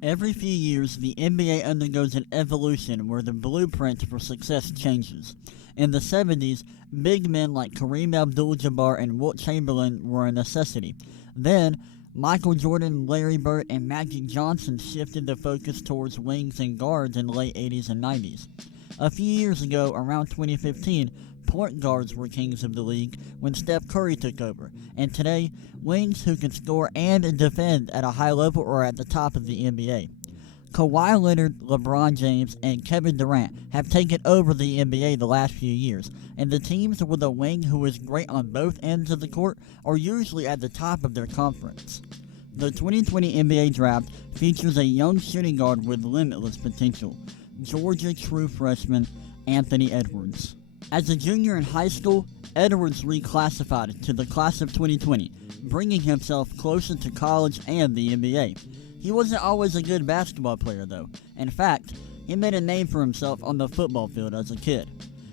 Every few years, the NBA undergoes an evolution where the blueprint for success changes. In the 70s, big men like Kareem Abdul-Jabbar and Wilt Chamberlain were a necessity. Then, Michael Jordan, Larry Bird, and Magic Johnson shifted the focus towards wings and guards in the late 80s and 90s. A few years ago, around 2015, point guards were kings of the league when Steph Curry took over, and today, wings who can score and defend at a high level are at the top of the NBA. Kawhi Leonard, LeBron James, and Kevin Durant have taken over the NBA the last few years, and the teams with a wing who is great on both ends of the court are usually at the top of their conference. The 2020 NBA Draft features a young shooting guard with limitless potential, Georgia true freshman Anthony Edwards. As a junior in high school, Edwards reclassified to the class of 2020, bringing himself closer to college and the NBA. He wasn't always a good basketball player, though. In fact, he made a name for himself on the football field as a kid.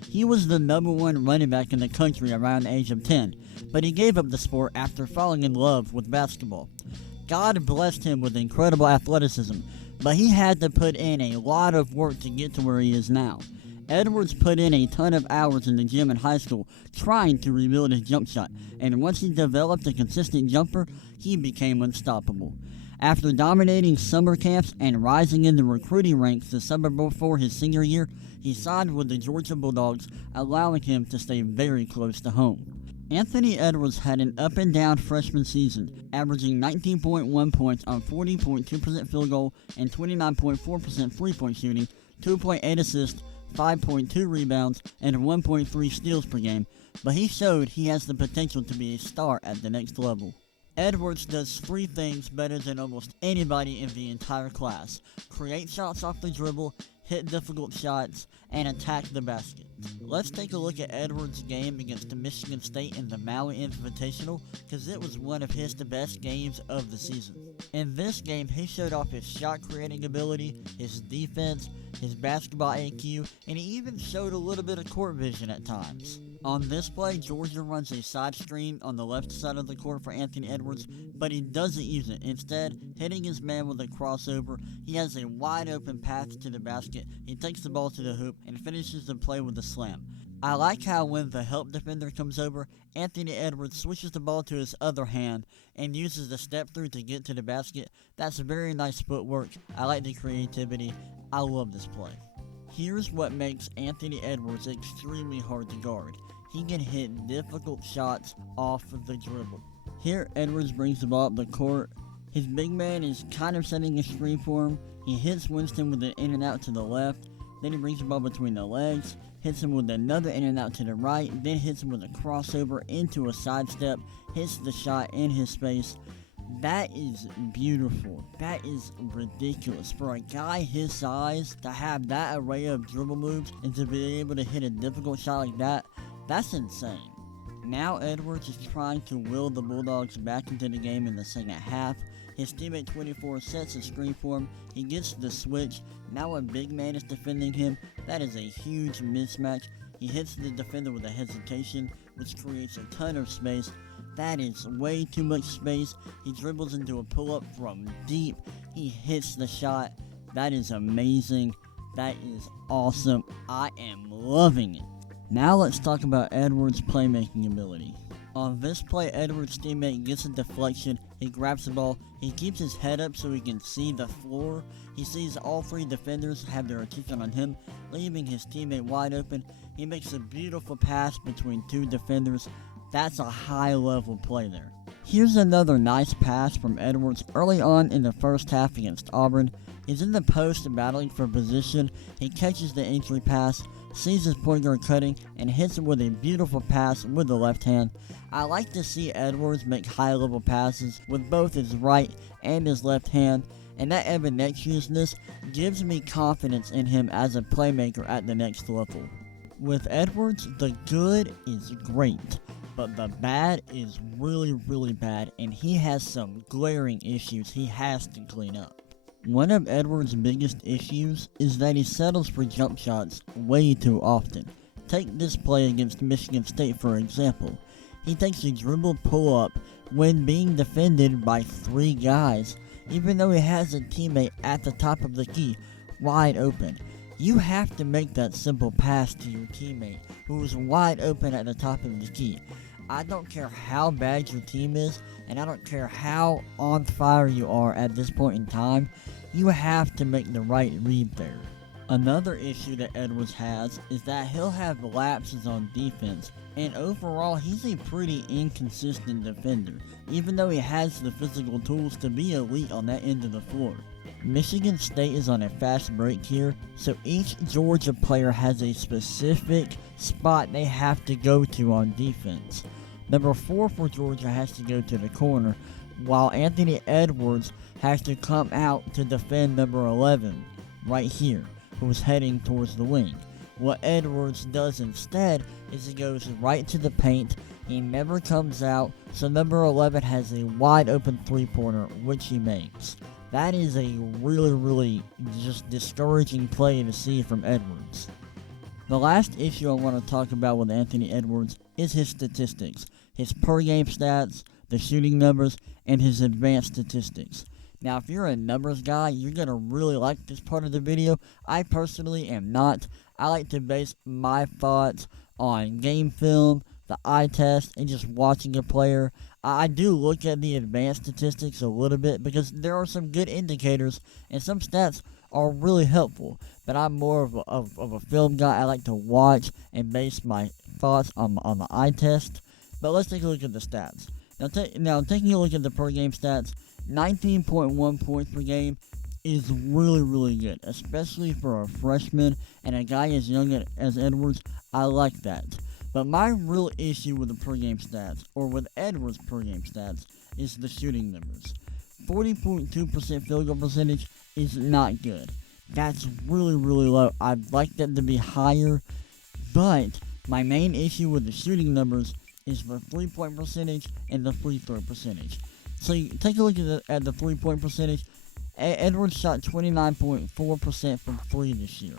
He was the number one running back in the country around the age of 10, but he gave up the sport after falling in love with basketball. God blessed him with incredible athleticism, but he had to put in a lot of work to get to where he is now. Edwards put in a ton of hours in the gym in high school trying to rebuild his jump shot, and once he developed a consistent jumper, he became unstoppable. After dominating summer camps and rising in the recruiting ranks the summer before his senior year, he signed with the Georgia Bulldogs, allowing him to stay very close to home. Anthony Edwards had an up-and-down freshman season, averaging 19.1 points on 40.2% field goal and 29.4% three-point shooting, 2.8 assists, 5.2 rebounds, and 1.3 steals per game, but he showed he has the potential to be a star at the next level. Edwards does three things better than almost anybody in the entire class: create shots off the dribble, hit difficult shots, and attack the basket. Let's take a look at Edwards' game against Michigan State in the Maui Invitational, because it was one of his best games of the season. In this game, he showed off his shot creating ability, his defense, his basketball IQ, and he even showed a little bit of court vision at times. On this play, Georgia runs a side screen on the left side of the court for Anthony Edwards, but he doesn't use it. Instead, hitting his man with a crossover, he has a wide open path to the basket, he takes the ball to the hoop, and finishes the play with a slam. I like how when the help defender comes over, Anthony Edwards switches the ball to his other hand and uses the step through to get to the basket. That's very nice footwork. I like the creativity. I love this play. Here's what makes Anthony Edwards extremely hard to guard. He can hit difficult shots off of the dribble. Here, Edwards brings the ball up the court. His big man is kind of setting a screen for him. He hits Winston with an in and out to the left. Then he brings the ball between the legs, hits him with another in and out to the right, then hits him with a crossover into a sidestep, hits the shot in his space. That is beautiful. That is ridiculous. For a guy his size to have that array of dribble moves and to be able to hit a difficult shot like that, that's insane. Now Edwards is trying to will the Bulldogs back into the game in the second half. His teammate 24 sets a screen for him. He gets the switch. Now a big man is defending him. That is a huge mismatch. He hits the defender with a hesitation, which creates a ton of space. That is way too much space. He dribbles into a pull-up from deep. He hits the shot. That is amazing. That is awesome. I am loving it. Now let's talk about Edwards' playmaking ability. On this play, Edwards' teammate gets a deflection, he grabs the ball, he keeps his head up so he can see the floor, he sees all three defenders have their attention on him, leaving his teammate wide open. He makes a beautiful pass between two defenders. That's a high-level play there. Here's another nice pass from Edwards early on in the first half against Auburn. He's in the post battling for position. He catches the entry pass, sees his point guard cutting, and hits him with a beautiful pass with the left hand. I like to see Edwards make high-level passes with both his right and his left hand, and that ambidextrousness gives me confidence in him as a playmaker at the next level. With Edwards, the good is great, but the bad is really, really bad, and he has some glaring issues he has to clean up. One of Edwards' biggest issues is that he settles for jump shots way too often. Take this play against Michigan State for example. He takes a dribble pull-up when being defended by three guys. even though he has a teammate at the top of the key, wide open. You have to make that simple pass to your teammate who is wide open at the top of the key. I don't care how bad your team is, and I don't care how on fire you are at this point in time, you have to make the right read there. Another issue that Edwards has is that he'll have lapses on defense, and overall he's a pretty inconsistent defender, even though he has the physical tools to be elite on that end of the floor. Michigan State is on a fast break here, so each Georgia player has a specific spot they have to go to on defense. Number 4 for Georgia has to go to the corner, while Anthony Edwards has to come out to defend number 11, right here, who's heading towards the wing. What Edwards does instead is he goes right to the paint, he never comes out, so number 11 has a wide open three-pointer, which he makes. That is a really just discouraging play to see from Edwards. The last issue I want to talk about with Anthony Edwards is his statistics, his per game stats, the shooting numbers, and his advanced statistics. Now, if you're a numbers guy, you're going to really like this part of the video. I personally am not. I like to base my thoughts on game film, the eye test, and just watching a player. I do look at the advanced statistics a little bit because there are some good indicators and some stats are really helpful. But I'm more of a film guy. I like to watch and base my thoughts on the eye test. But let's take a look at the stats. Now taking a look at the per game stats, 19.1 points per game is really good, especially for a freshman and a guy as young as Edwards. I like that. But my real issue with the per game stats, or with Edwards' per game stats, is the shooting numbers. 40.2% field goal percentage is not good. That's really low. I'd like that to be higher, but my main issue with the shooting numbers is the 3-point percentage and the free throw percentage. So you take a look at the 3-point percentage. Edwards shot 29.4% from 3 this year.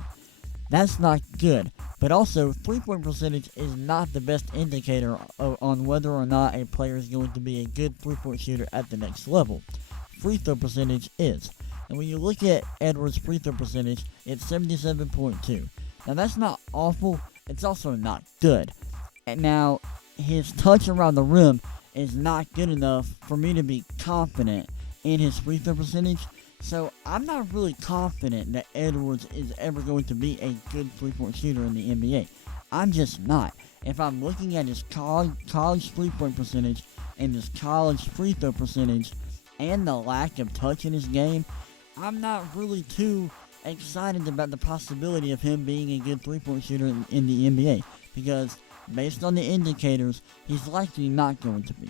That's not good, but also 3-point percentage is not the best indicator on whether or not a player is going to be a good 3-point shooter at the next level. Free throw percentage is. And when you look at Edwards' free throw percentage, it's 77.2. Now that's not awful, it's also not good. And now, his touch around the rim is not good enough for me to be confident in his free throw percentage. So I'm not really confident that Edwards is ever going to be a good 3-point shooter in the NBA. I'm just not. If I'm looking at his college 3-point percentage and his college free throw percentage and the lack of touch in his game, I'm not really too excited about the possibility of him being a good 3-point shooter in the NBA, because based on the indicators, he's likely not going to be.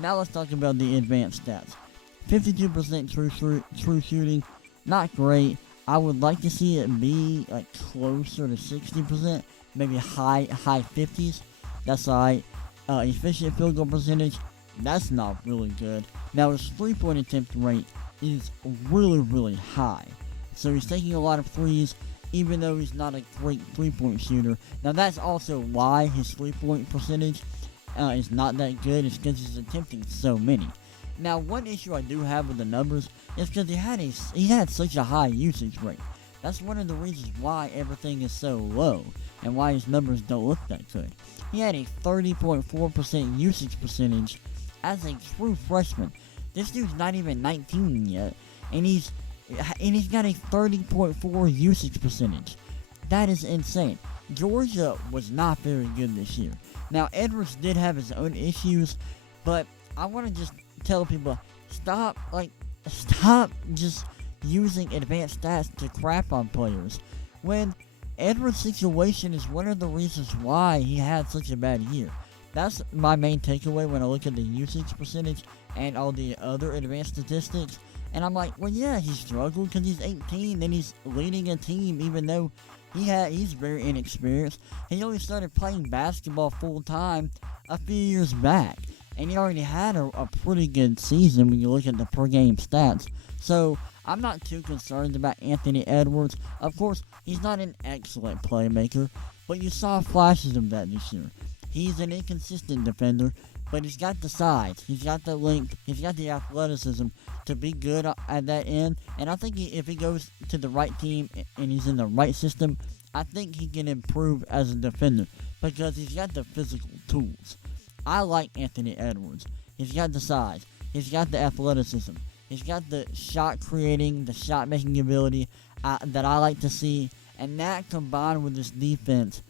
Now let's talk about the advanced stats. 52% true shooting, not great. I would like to see it be like closer to 60%, maybe high 50s. That's alright. Efficient field goal percentage, that's not really good. Now his 3-point attempt rate is really high. So he's taking a lot of threes, even though he's not a great 3-point shooter. Now that's also why his 3-point percentage is not that good. It's because he's attempting so many. Now, one issue I do have with the numbers is because he had such a high usage rate. That's one of the reasons why everything is so low and why his numbers don't look that good. He had a 30.4% usage percentage as a true freshman. This dude's not even 19 yet, and he's got a 30.4 usage percentage. That is insane. Georgia was not very good this year. Now, Edwards did have his own issues, but I want to just tell people, stop just using advanced stats to crap on players, when Edwards' situation is one of the reasons why he had such a bad year. That's my main takeaway when I look at the usage percentage and all the other advanced statistics. And I'm like, well, yeah, he struggled because he's 18 and he's leading a team, even though he's very inexperienced. He only started playing basketball full time a few years back, and he already had a pretty good season when you look at the per game stats. So I'm not too concerned about Anthony Edwards. Of course, he's not an excellent playmaker, but you saw flashes of that this year. He's an inconsistent defender, but he's got the size, he's got the length, he's got the athleticism to be good at that end. And I think if he goes to the right team and he's in the right system, I think he can improve as a defender because he's got the physical tools. I like Anthony Edwards. He's got the size, he's got the athleticism, he's got the shot creating, the shot making ability that I like to see, and that combined with his defense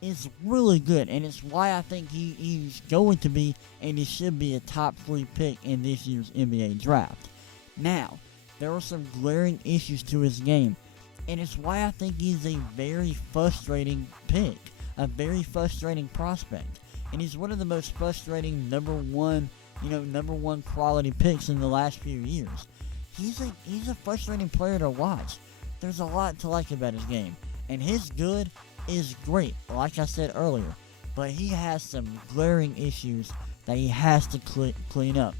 is really good, and it's why I think he's going to be, and he should be, a top 3 pick in this year's NBA draft. Now, there are some glaring issues to his game, and it's why I think he's a very frustrating pick, a very frustrating prospect, and he's one of the most frustrating number one quality picks in the last few years. He's a frustrating player to watch. There's a lot to like about his game, and his good is great, like I said earlier, but he has some glaring issues that he has to clean up.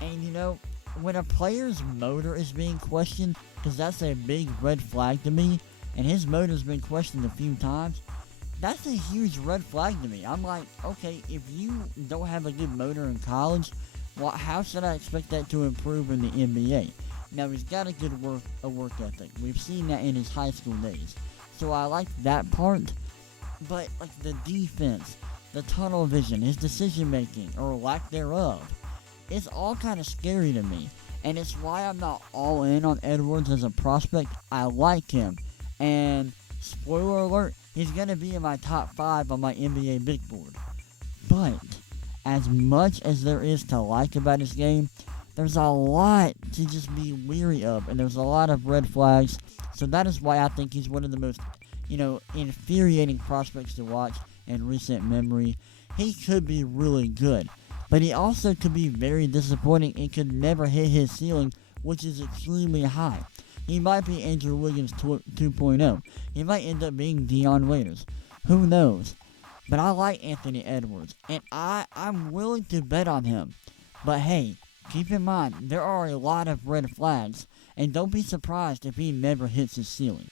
And when a player's motor is being questioned, because that's a big red flag to me, and his motor's been questioned a few times, that's a huge red flag to me. I'm like, okay, if you don't have a good motor in college, well, how should I expect that to improve in the NBA? Now, he's got a good work ethic. We've seen that in his high school days. So I like that part, but like the defense, the tunnel vision, his decision making, or lack thereof, it's all kind of scary to me. And it's why I'm not all in on Edwards as a prospect. I like him. And spoiler alert, he's going to be in my top 5 on my NBA big board. But as much as there is to like about his game, there's a lot to just be weary of, and there's a lot of red flags. So that is why I think he's one of the most, infuriating prospects to watch in recent memory. He could be really good, but he also could be very disappointing and could never hit his ceiling, which is extremely high. He might be Andrew Wiggins 2.0. He might end up being Deion Waiters. Who knows? But I like Anthony Edwards, and I'm willing to bet on him. But hey, keep in mind, there are a lot of red flags, and don't be surprised if he never hits his ceiling.